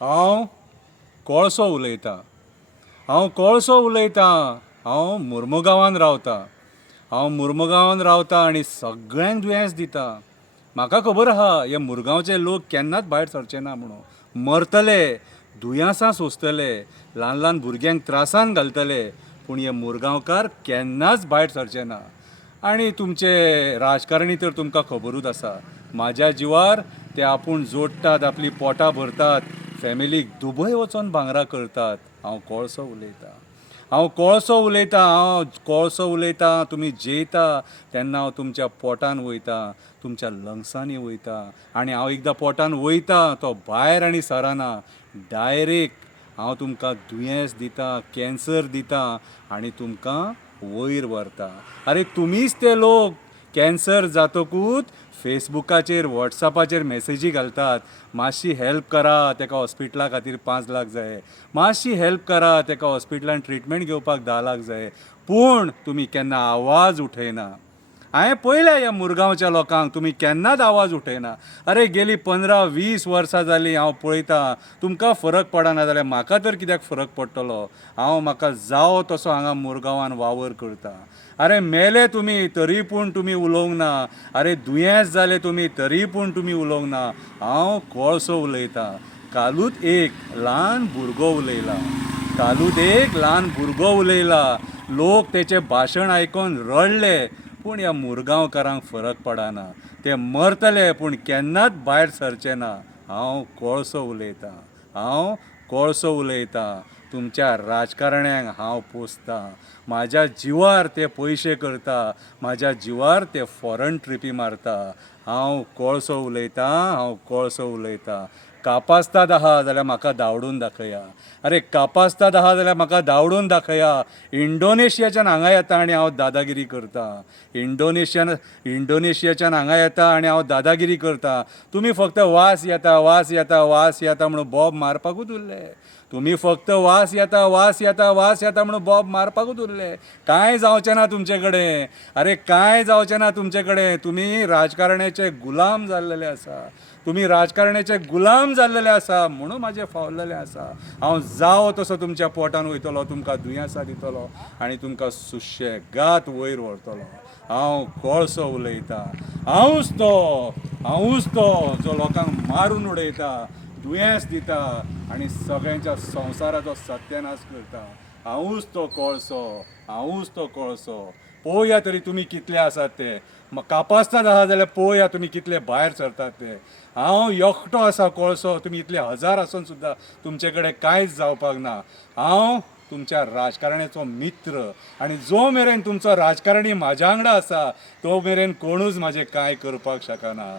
हांव कोळसो उलयतां. हांव मुर्मुगांवांत रावतां. हांव मुर्मुगांवांत रावतां आनी सगळ्यांक दुयेंस दिता. म्हाका खबर आहा हे मुरगांवचे लोक केन्नाच भायर सरचे ना म्हणून. मरतले, दुयेंसां सोंसतले, ल्हान ल्हान भुरग्यांक त्रासान घालतले, पूण हे मुरगांवकार केन्नाच भायर सरचे ना. आनी तुमचे राजकारणी तर तुमकां खबरूच आसा. म्हाज्या जिवार ते आपूण जोडटात, आपली पोटां भरतात, फॅमिलीक दुबय वचोन भांगरां करतात. हांव कोळसो उलयतां. तुमी जेयता तेन्ना हांव तुमच्या पोटान वयता, तुमच्या लंग्सांनी वयता. आनी हांव एकदां पोटान वयता तो भायर आनी सराना. डायरेक्ट हांव तुमकां दुयेंस दितां, कॅन्सर दितां आनी तुमकां वयर व्हरता. आरे तुमीच ते लोक कॅन्सर जातकूच फेसबुकाचेर वॉट्सॅपाचेर मॅसेजी घालतात, मातशी हेल्प करा, ताका हॉस्पिटला खातीर 5 लाख जाय, मातशी हेल्प करा, ताका हॉस्पिटलान ट्रिटमेंट घेवपाक 10 लाख जाय, पूण तुमी केन्ना आवाज उठयना. हांवें पळयल्या ह्या मुरगांवच्या लोकांक, तुमी केन्नाच आवाज उठयना. अरे गेलीं 15-20 वर्सां जालीं हांव पळयतां, तुमकां फरक पडना जाल्यार म्हाका तर कित्याक फरक पडटलो. म्हाका जावो तसो हांगा मुरगांवान वावर करता. अरे मेले तुमी तरी पूण तुमी उलोवंक ना. अरे दुयेंस जाले तुमी तरी पूण तुमी उलोवंक ना. हांव कोळसो उलयतां. कालूच एक ल्हान भुरगो उलयला. लोक तेचें भाशण आयकून रडले, पूण ह्या मुरगांवकारांक फरक पडना. ते मरतले पूण केन्नाच भायर सरचे ना. हांव कोळसो उलयतां. तुमच्या राजकारण्यांक हांव पोसतां. म्हाज्या जिवार ते पयशे करता, म्हाज्या जिवार ते फॉरेन ट्रिपी मारता. हांव कोळसो उलयतां. कापास्ताद आहा जाल्यार म्हाका धांवडून दाखया. अरे कापास्ताद आहा जाल्यार म्हाका धांवडून दाखया. इंडोनेशियाच्यान हांगा येता आनी हांव दादागिरी करतां. इंडोनेशियाच्यान हांगा येता आनी हांव दादागिरी करतां. तुमी फक्त वास येता म्हणून बॉब मारपाकूच उरले. तुमी फक्त वास येता म्हणून बॉब मारपाकूच उरले. कांय जावचें ना तुमचे कडेन. अरे कांय जावचें ना तुमचे कडेन. तुमी राजकारण्याचे गुलाम जाल्लेले आसा. म्हणून म्हाजें फावलेलें आसा. हांव जावो तसो तुमच्या पोटान वयतलो, तुमकां दुयेंसां दितलो आनी तुमकां सुशेगाद वयर व्हरतलो. हांव कोळसो उलयतां. हांवूच तो जो लोकांक मारून उडयता, दुयेंस दिता आनी सगळ्यांच्या संवसाराचो सत्यानाश करता. हांवूच तो कोळसो. पळोवया तरी तुमी कितले आसात ते. कापास्ताद आहा जाल्यार पळोवया तुमी कितले भायर सरतात ते. हांव एकटो आसा कोळसो. तुमी इतले हजार आसून सुद्दां तुमचे कडेन कांयच जावपाक ना. हांव तुमच्या राजकारण्याचो मित्र आनी जो मेरेन तुमचो राजकारणी म्हाज्या वांगडा आसा तो मेरेन कोणूच म्हाजें कांय करपाक शकना.